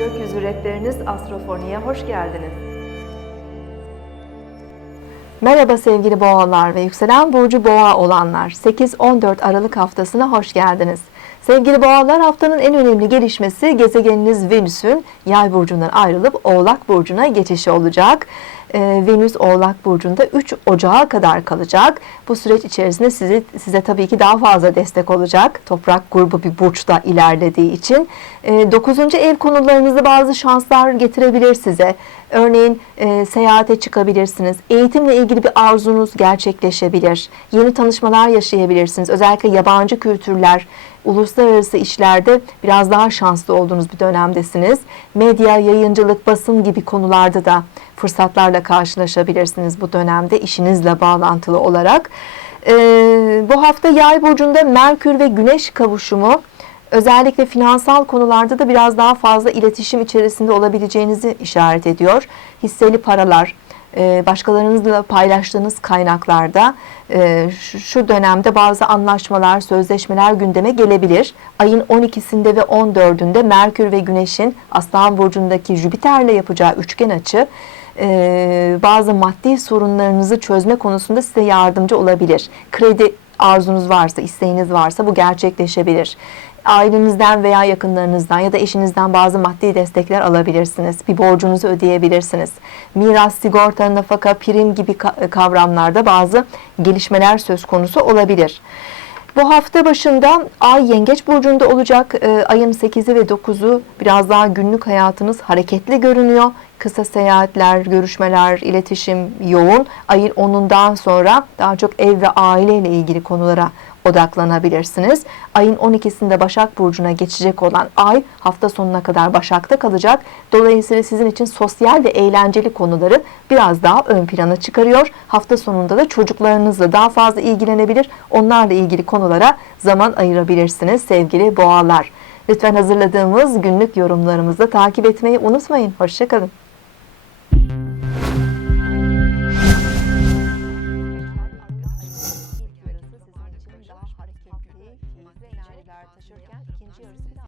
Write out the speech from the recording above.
Hazretleriniz Astrofoni'ye hoş geldiniz. Merhaba sevgili boğalar ve yükselen burcu boğa olanlar. 8-14 Aralık haftasına hoş geldiniz. Sevgili boğalar haftanın en önemli gelişmesi gezegeniniz Venüs'ün yay burcundan ayrılıp oğlak burcuna geçişi olacak. Ee, Venüs Oğlak Burcu'nda 3 Ocağı kadar kalacak. Bu süreç içerisinde sizi, size tabii ki daha fazla destek olacak. Toprak grubu bir burçta ilerlediği için. 9. ev konularınızda bazı şanslar getirebilir size. Örneğin e, seyahate çıkabilirsiniz. Eğitimle ilgili bir arzunuz gerçekleşebilir. Yeni tanışmalar yaşayabilirsiniz. Özellikle yabancı kültürler, uluslararası işlerde biraz daha şanslı olduğunuz bir dönemdesiniz. Medya, yayıncılık, basın gibi konularda da fırsatlarla karşılaşabilirsiniz bu dönemde işinizle bağlantılı olarak. Ee, bu hafta Yay burcunda Merkür ve Güneş kavuşumu özellikle finansal konularda da biraz daha fazla iletişim içerisinde olabileceğinizi işaret ediyor. Hisseli paralar, e, başkalarınızla paylaştığınız kaynaklarda e, şu dönemde bazı anlaşmalar, sözleşmeler gündeme gelebilir. Ayın 12'sinde ve 14'ünde Merkür ve Güneş'in Aslan Burcu'ndaki Jüpiter'le yapacağı üçgen açı e, bazı maddi sorunlarınızı çözme konusunda size yardımcı olabilir. Kredi arzunuz varsa, isteğiniz varsa bu gerçekleşebilir. Ailenizden veya yakınlarınızdan ya da eşinizden bazı maddi destekler alabilirsiniz. Bir borcunuzu ödeyebilirsiniz. Miras, sigorta, nafaka, prim gibi kavramlarda bazı gelişmeler söz konusu olabilir. Bu hafta başında Ay Yengeç Burcu'nda olacak. E, ayın 8'i ve 9'u biraz daha günlük hayatınız hareketli görünüyor. Kısa seyahatler, görüşmeler, iletişim yoğun. Ayın 10'undan sonra daha çok ev ve aile ile ilgili konulara odaklanabilirsiniz. Ayın 12'sinde Başak Burcu'na geçecek olan ay hafta sonuna kadar Başak'ta kalacak. Dolayısıyla sizin için sosyal ve eğlenceli konuları biraz daha ön plana çıkarıyor. Hafta sonunda da çocuklarınızla daha fazla ilgilenebilir. Onlarla ilgili konulara zaman ayırabilirsiniz sevgili boğalar. Lütfen hazırladığımız günlük yorumlarımızı takip etmeyi unutmayın. Hoşçakalın. Türker ikinci yarısında